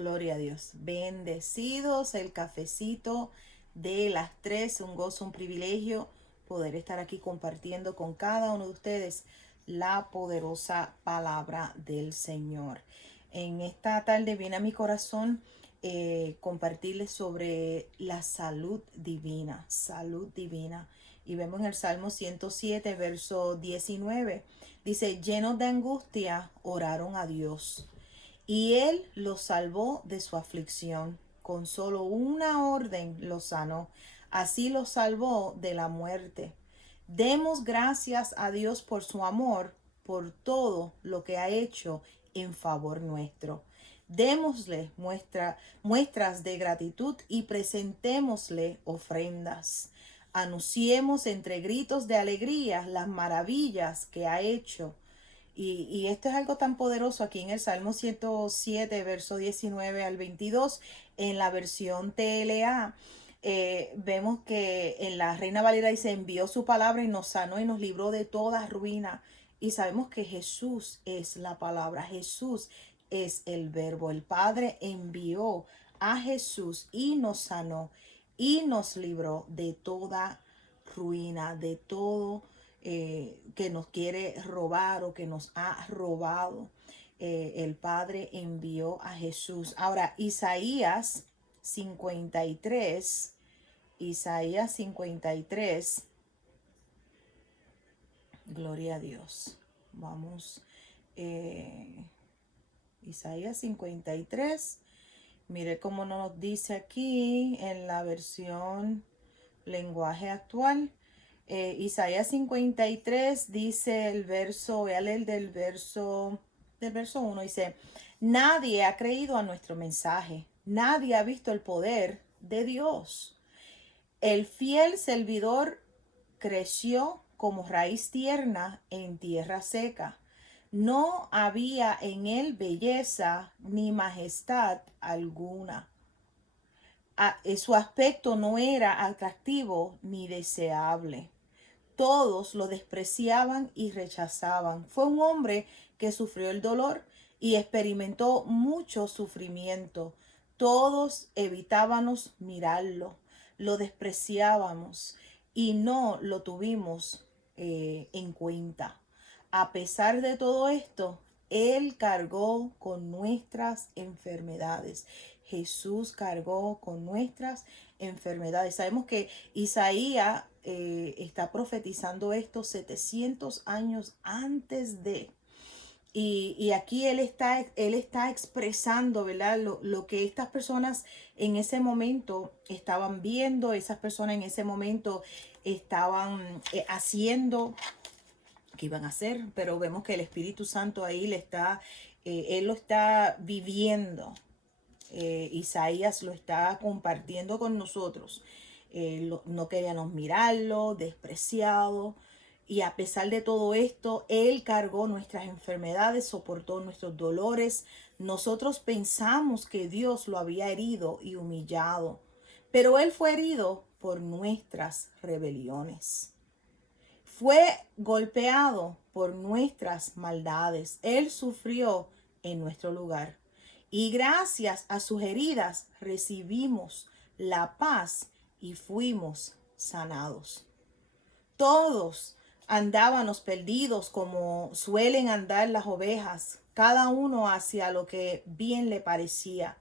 Gloria a Dios. Bendecidos el cafecito de las 3. Un gozo, un privilegio poder estar aquí compartiendo con cada uno de ustedes la poderosa palabra del Señor. En esta tarde viene a mi corazón compartirles sobre la salud divina, salud divina. Y vemos en el Salmo 107, verso 19. Dice, llenos de angustia, oraron a Dios y él los salvó de su aflicción. Con solo una orden los sanó. Así los salvó de la muerte. Demos gracias a Dios por su amor, por todo lo que ha hecho en favor nuestro. Démosle muestras de gratitud y presentémosle ofrendas. Anunciemos entre gritos de alegría las maravillas que ha hecho. Y esto es algo tan poderoso aquí en el Salmo 107, verso 19 al 22, en la versión TLA. Vemos que en la Reina Valera dice, envió su palabra y nos sanó y nos libró de toda ruina. Y sabemos que Jesús es la palabra, Jesús es el verbo. El Padre envió a Jesús y nos sanó y nos libró de toda ruina, de todo que nos quiere robar o que nos ha robado. El Padre envió a Jesús. Ahora, Isaías 53, Isaías 53, gloria a Dios. Vamos, Isaías 53, mire cómo nos dice aquí en la versión lenguaje actual. Isaías 53 dice el verso, voy a leer del verso 1, dice, nadie ha creído a nuestro mensaje, nadie ha visto el poder de Dios. El fiel servidor creció como raíz tierna en tierra seca. No había en él belleza ni majestad alguna. Su aspecto no era atractivo ni deseable. Todos lo despreciaban y rechazaban. Fue un hombre que sufrió el dolor y experimentó mucho sufrimiento. Todos evitábamos mirarlo, lo despreciábamos y no lo tuvimos en cuenta. A pesar de todo esto, Él cargó con nuestras enfermedades. Jesús cargó con nuestras enfermedades. Sabemos que Isaías está profetizando esto 700 años antes de. Y aquí él está expresando, ¿verdad? Lo que estas personas en ese momento estaban viendo, esas personas en ese momento estaban haciendo, que iban a hacer, pero vemos que el Espíritu Santo ahí él lo está viviendo. Isaías lo está compartiendo con nosotros. No queríamos mirarlo, despreciado. Y a pesar de todo esto, Él cargó nuestras enfermedades, soportó nuestros dolores. Nosotros pensamos que Dios lo había herido y humillado, pero Él fue herido por nuestras rebeliones. Fue golpeado por nuestras maldades. Él sufrió en nuestro lugar. Y gracias a sus heridas recibimos la paz y fuimos sanados. Todos andábamos perdidos como suelen andar las ovejas, cada uno hacia lo que bien le parecía.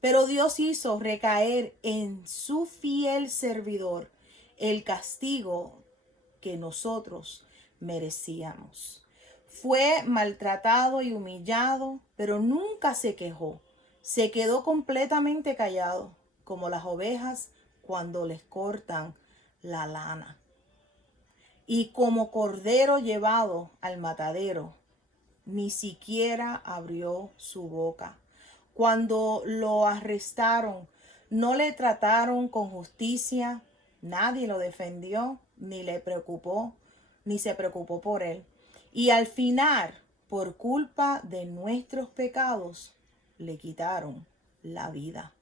Pero Dios hizo recaer en su fiel servidor el castigo que nosotros merecíamos. Fue maltratado y humillado, pero nunca se quejó. Se quedó completamente callado, como las ovejas cuando les cortan la lana. Y como cordero llevado al matadero, ni siquiera abrió su boca. Cuando lo arrestaron, no le trataron con justicia, nadie lo defendió, ni le preocupó, ni se preocupó por él. Y al final, por culpa de nuestros pecados, le quitaron la vida.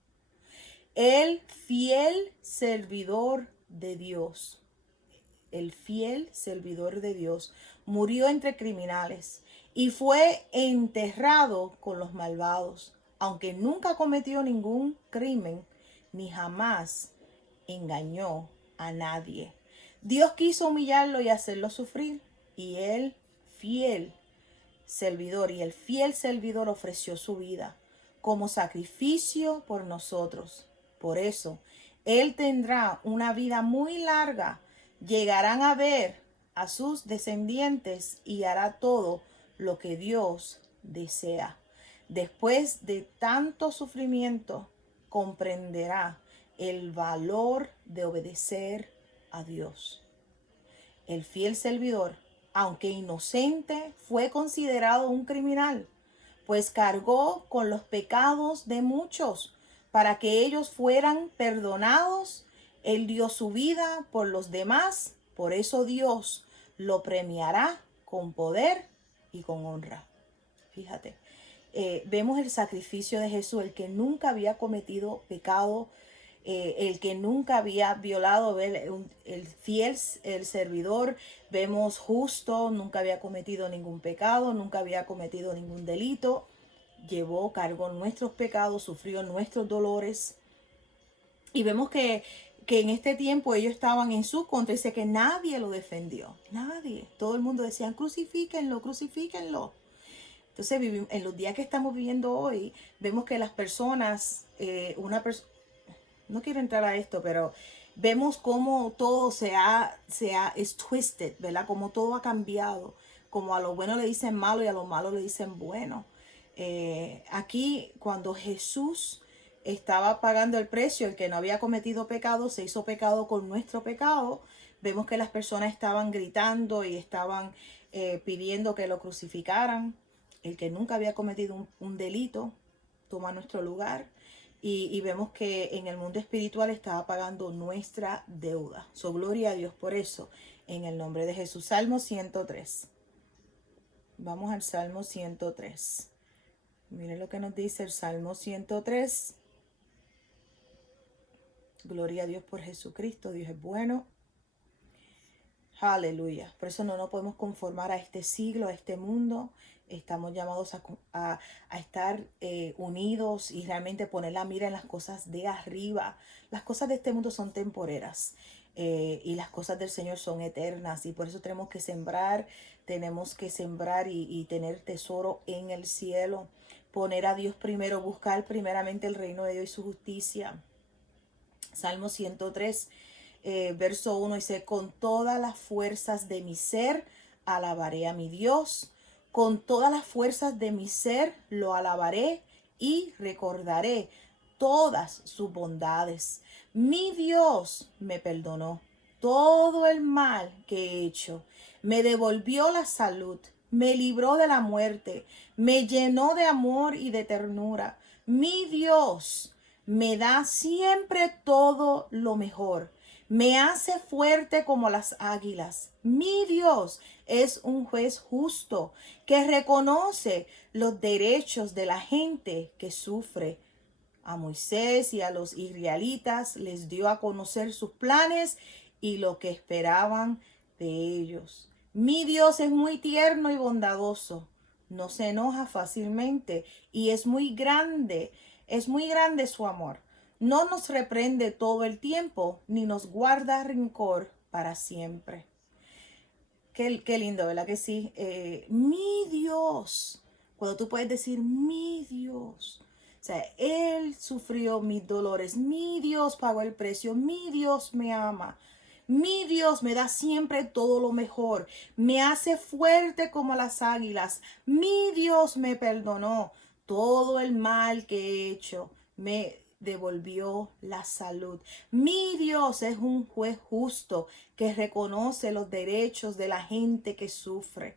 El fiel servidor de Dios, el fiel servidor de Dios, murió entre criminales y fue enterrado con los malvados. aunque nunca cometió ningún crimen, ni jamás engañó a nadie. Dios quiso humillarlo y hacerlo sufrir, y el fiel servidor ofreció su vida como sacrificio por nosotros. Por eso, Él tendrá una vida muy larga. Llegarán a ver a sus descendientes y hará todo lo que Dios desea. Después de tanto sufrimiento, comprenderá el valor de obedecer a Dios. El fiel servidor, aunque inocente, fue considerado un criminal, pues cargó con los pecados de muchos para que ellos fueran perdonados. Él dio su vida por los demás, por eso Dios lo premiará con poder y con honra. Fíjate, vemos el sacrificio de Jesús, el que nunca había cometido pecado, el que nunca había violado, el fiel, el servidor, vemos justo, nunca había cometido ningún pecado, nunca había cometido ningún delito, cargó nuestros pecados, sufrió nuestros dolores. Y vemos que en este tiempo ellos estaban en su contra, dice que nadie lo defendió, nadie, todo el mundo decía, crucifíquenlo, crucifíquenlo. Entonces, en los días que estamos viviendo hoy, vemos que las personas, no quiero entrar a esto, pero vemos cómo todo es twisted, ¿verdad? Como todo ha cambiado, como a lo bueno le dicen malo y a lo malo le dicen bueno. Aquí, cuando Jesús estaba pagando el precio, el que no había cometido pecado, se hizo pecado con nuestro pecado, vemos que las personas estaban gritando y estaban pidiendo que lo crucificaran. El que nunca había cometido un delito toma nuestro lugar. Y vemos que en el mundo espiritual estaba pagando nuestra deuda. So, gloria a Dios por eso, en el nombre de Jesús. Salmo 103. Vamos al Salmo 103. Miren lo que nos dice el Salmo 103. Gloria a Dios por Jesucristo. Dios es bueno. Aleluya. Por eso no nos podemos conformar a este siglo, a este mundo. Estamos llamados a estar unidos y realmente poner la mira en las cosas de arriba. Las cosas de este mundo son temporeras y las cosas del Señor son eternas. Y por eso tenemos que sembrar y tener tesoro en el cielo. Poner a Dios primero, buscar primeramente el reino de Dios y su justicia. Salmo 103. Verso 1 dice, con todas las fuerzas de mi ser alabaré a mi Dios, con todas las fuerzas de mi ser lo alabaré y recordaré todas sus bondades. Mi Dios me perdonó todo el mal que he hecho, me devolvió la salud, me libró de la muerte, me llenó de amor y de ternura. Mi Dios me da siempre todo lo mejor. Me hace fuerte como las águilas. Mi Dios es un juez justo que reconoce los derechos de la gente que sufre. A Moisés y a los israelitas les dio a conocer sus planes y lo que esperaban de ellos. Mi Dios es muy tierno y bondadoso. No se enoja fácilmente y es muy grande su amor. No nos reprende todo el tiempo, ni nos guarda rencor para siempre. Qué lindo, ¿verdad que sí? Mi Dios, cuando tú puedes decir mi Dios, o sea, Él sufrió mis dolores, mi Dios pagó el precio, mi Dios me ama, mi Dios me da siempre todo lo mejor, me hace fuerte como las águilas, mi Dios me perdonó todo el mal que he hecho, me devolvió la salud. Mi Dios es un juez justo que reconoce los derechos de la gente que sufre.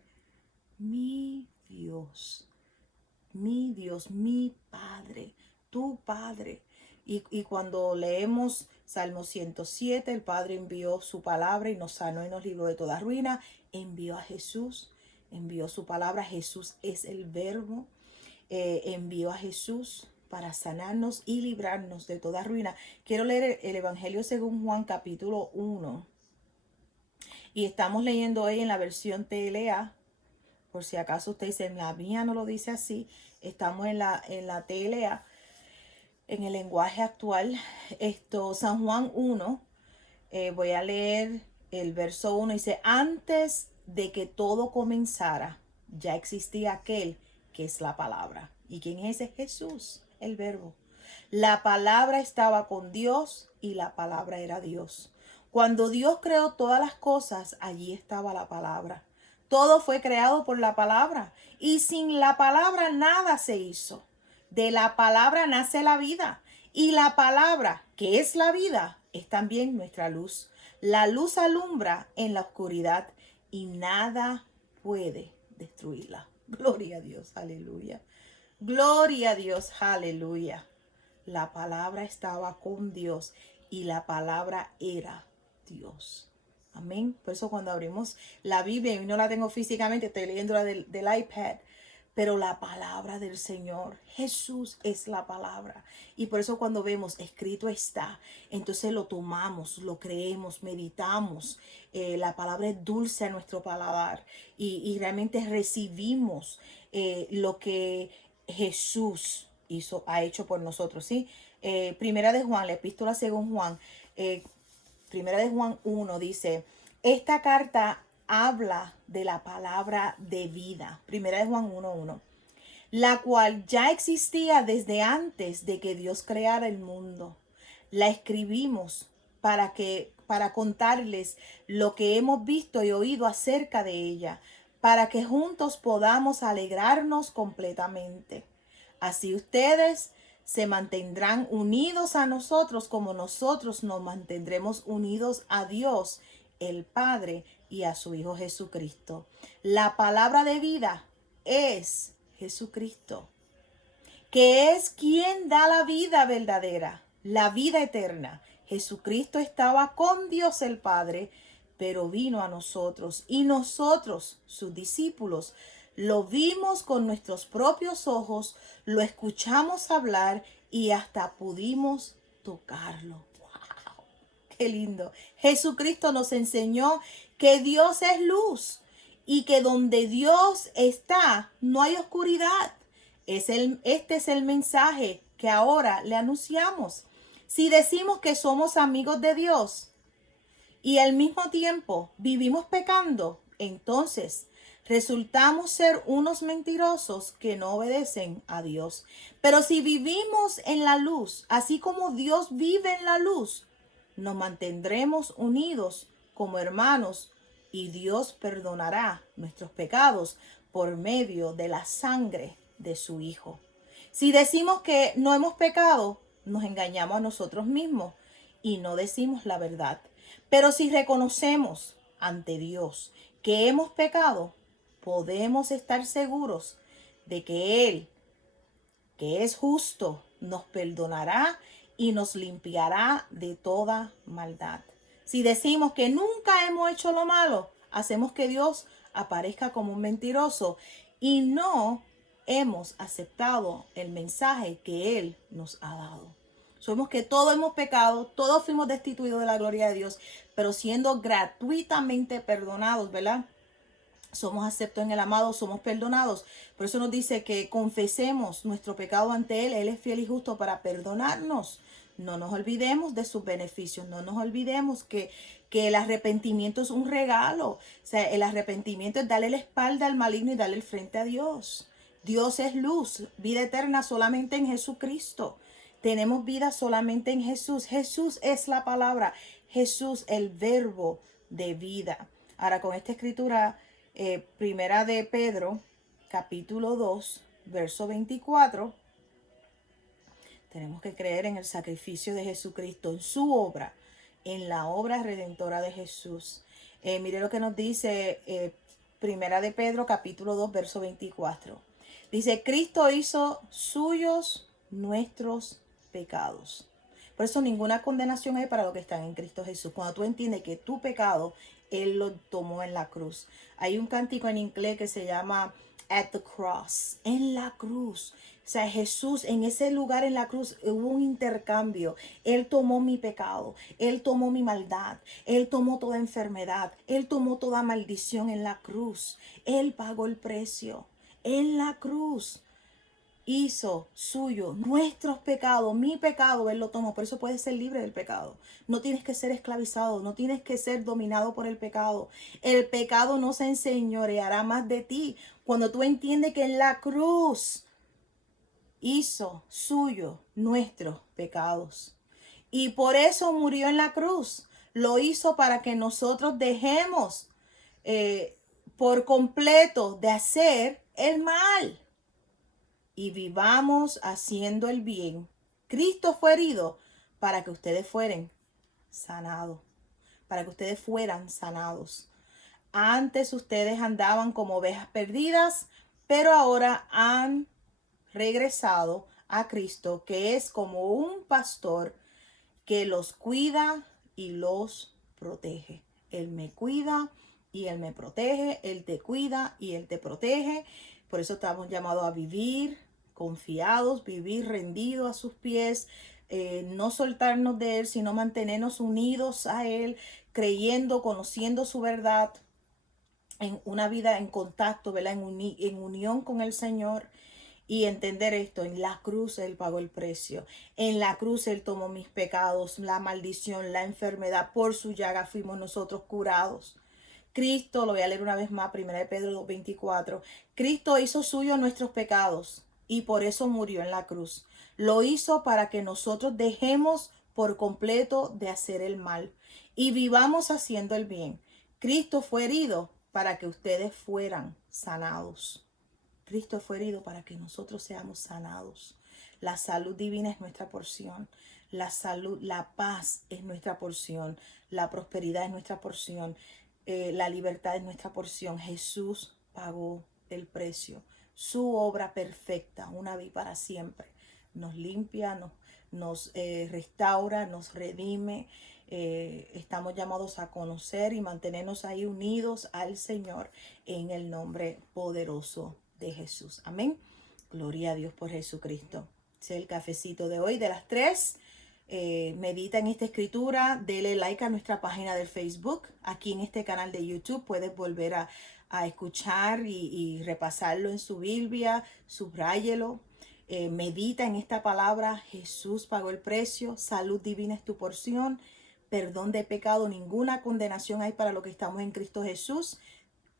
Mi Dios, mi Padre, tu Padre. Y cuando leemos Salmo 107, el Padre envió su palabra y nos sanó y nos libró de toda ruina. Envió a Jesús, envió su palabra. Jesús es el verbo. Envió a Jesús para sanarnos y librarnos de toda ruina. Quiero leer el Evangelio según Juan capítulo 1. Y estamos leyendo hoy en la versión TLA. Por si acaso usted dice, la mía no lo dice así. Estamos en la TLA, en el lenguaje actual. San Juan 1, voy a leer el verso 1. Dice, antes de que todo comenzara, ya existía aquel que es la palabra. ¿Y quién es ese? Jesús, el verbo. La palabra estaba con Dios y la palabra era Dios. Cuando Dios creó todas las cosas, allí estaba la palabra. Todo fue creado por la palabra y sin la palabra nada se hizo. De la palabra nace la vida y la palabra, que es la vida, es también nuestra luz. La luz alumbra en la oscuridad y nada puede destruirla. Gloria a Dios, aleluya. Gloria a Dios, aleluya. La palabra estaba con Dios y la palabra era Dios. Amén. Por eso cuando abrimos la Biblia, y no la tengo físicamente, estoy leyéndola del iPad, pero la palabra del Señor, Jesús es la palabra. Y por eso cuando vemos escrito está, entonces lo tomamos, lo creemos, meditamos. La palabra es dulce a nuestro paladar y realmente recibimos lo que Jesús ha hecho por nosotros, ¿sí? Primera de Juan, la epístola según Juan, Primera de Juan 1 dice, esta carta habla de la palabra de vida. Primera de Juan 1:1, la cual ya existía desde antes de que Dios creara el mundo. La escribimos para contarles lo que hemos visto y oído acerca de ella, para que juntos podamos alegrarnos completamente. Así ustedes se mantendrán unidos a nosotros como nosotros nos mantendremos unidos a Dios, el Padre, y a su Hijo Jesucristo. La palabra de vida es Jesucristo, que es quien da la vida verdadera, la vida eterna. Jesucristo estaba con Dios el Padre, pero vino a nosotros y nosotros, sus discípulos, lo vimos con nuestros propios ojos, lo escuchamos hablar y hasta pudimos tocarlo. ¡Wow! ¡Qué lindo! Jesucristo nos enseñó que Dios es luz y que donde Dios está no hay oscuridad. Este es el mensaje que ahora le anunciamos. Si decimos que somos amigos de Dios y al mismo tiempo vivimos pecando, entonces resultamos ser unos mentirosos que no obedecen a Dios. Pero si vivimos en la luz, así como Dios vive en la luz, nos mantendremos unidos como hermanos y Dios perdonará nuestros pecados por medio de la sangre de su Hijo. Si decimos que no hemos pecado, nos engañamos a nosotros mismos y no decimos la verdad. Pero si reconocemos ante Dios que hemos pecado, podemos estar seguros de que Él, que es justo, nos perdonará y nos limpiará de toda maldad. Si decimos que nunca hemos hecho lo malo, hacemos que Dios aparezca como un mentiroso y no hemos aceptado el mensaje que Él nos ha dado. Somos que todos hemos pecado, todos fuimos destituidos de la gloria de Dios, pero siendo gratuitamente perdonados, ¿verdad? Somos aceptos en el amado, somos perdonados. Por eso nos dice que confesemos nuestro pecado ante Él. Él es fiel y justo para perdonarnos. No nos olvidemos de sus beneficios. No nos olvidemos que el arrepentimiento es un regalo. O sea, el arrepentimiento es darle la espalda al maligno y darle el frente a Dios. Dios es luz, vida eterna solamente en Jesucristo. Tenemos vida solamente en Jesús. Jesús es la palabra. Jesús el verbo de vida. Ahora con esta escritura, Primera de Pedro, capítulo 2, verso 24. Tenemos que creer en el sacrificio de Jesucristo, en su obra, en la obra redentora de Jesús. Mire lo que nos dice Primera de Pedro, capítulo 2, verso 24. Dice, Cristo hizo suyos nuestros pecados. Por eso ninguna condenación hay para los que están en Cristo Jesús. Cuando tú entiendes que tu pecado, Él lo tomó en la cruz. Hay un cántico en inglés que se llama At the Cross, en la cruz. O sea, Jesús en ese lugar en la cruz hubo un intercambio. Él tomó mi pecado, Él tomó mi maldad, Él tomó toda enfermedad, Él tomó toda maldición en la cruz. Él pagó el precio en la cruz. hizo suyo nuestros pecados, mi pecado, Él lo tomó. Por eso puedes ser libre del pecado. No tienes que ser esclavizado, no tienes que ser dominado por el pecado. El pecado no se enseñoreará más de ti. Cuando tú entiendes que en la cruz hizo suyo nuestros pecados. Y por eso murió en la cruz. Lo hizo para que nosotros dejemos por completo de hacer el mal y vivamos haciendo el bien. Cristo fue herido para que ustedes fueran sanados, para que ustedes fueran sanados. Antes ustedes andaban como ovejas perdidas, pero ahora han regresado a Cristo, que es como un pastor que los cuida y los protege. Él me cuida y Él me protege, Él te cuida y Él te protege. Por eso estamos llamados a vivir confiados, vivir rendidos a sus pies, no soltarnos de Él, sino mantenernos unidos a Él, creyendo, conociendo su verdad, en una vida en contacto, ¿verdad? En unión con el Señor. Y entender esto, en la cruz Él pagó el precio. En la cruz Él tomó mis pecados, la maldición, la enfermedad. Por su llaga fuimos nosotros curados. Cristo, lo voy a leer una vez más, 1 Pedro 2:24. Cristo hizo suyo nuestros pecados y por eso murió en la cruz. Lo hizo para que nosotros dejemos por completo de hacer el mal y vivamos haciendo el bien. Cristo fue herido para que ustedes fueran sanados. Cristo fue herido para que nosotros seamos sanados. La salud divina es nuestra porción. La salud, la paz es nuestra porción. La prosperidad es nuestra porción. La libertad es nuestra porción. Jesús pagó el precio. Su obra perfecta, una vez para siempre, nos limpia, nos restaura, nos redime. Estamos llamados a conocer y mantenernos ahí unidos al Señor en el nombre poderoso de Jesús. Amén. Gloria a Dios por Jesucristo. Ese es el cafecito de hoy de las 3. Medita en esta escritura, dele like a nuestra página de Facebook. Aquí en este canal de YouTube puedes volver a escuchar y repasarlo en su Biblia, subráyelo. Medita en esta palabra. Jesús pagó el precio, salud divina es tu porción, perdón de pecado, ninguna condenación hay para los que estamos en Cristo Jesús.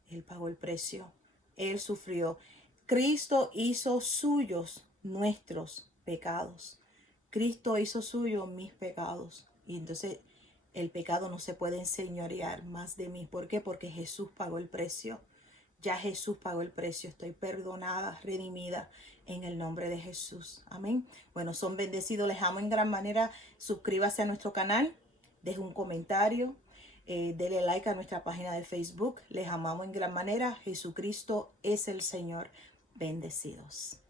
Él pagó el precio, Él sufrió. Cristo hizo suyos nuestros pecados. Cristo hizo suyo mis pecados. Y entonces el pecado no se puede enseñorear más de mí. ¿Por qué? Porque Jesús pagó el precio. Ya Jesús pagó el precio. Estoy perdonada, redimida en el nombre de Jesús. Amén. Bueno, son bendecidos. Les amo en gran manera. Suscríbase a nuestro canal. Deje un comentario. Dele like a nuestra página de Facebook. Les amamos en gran manera. Jesucristo es el Señor. Bendecidos.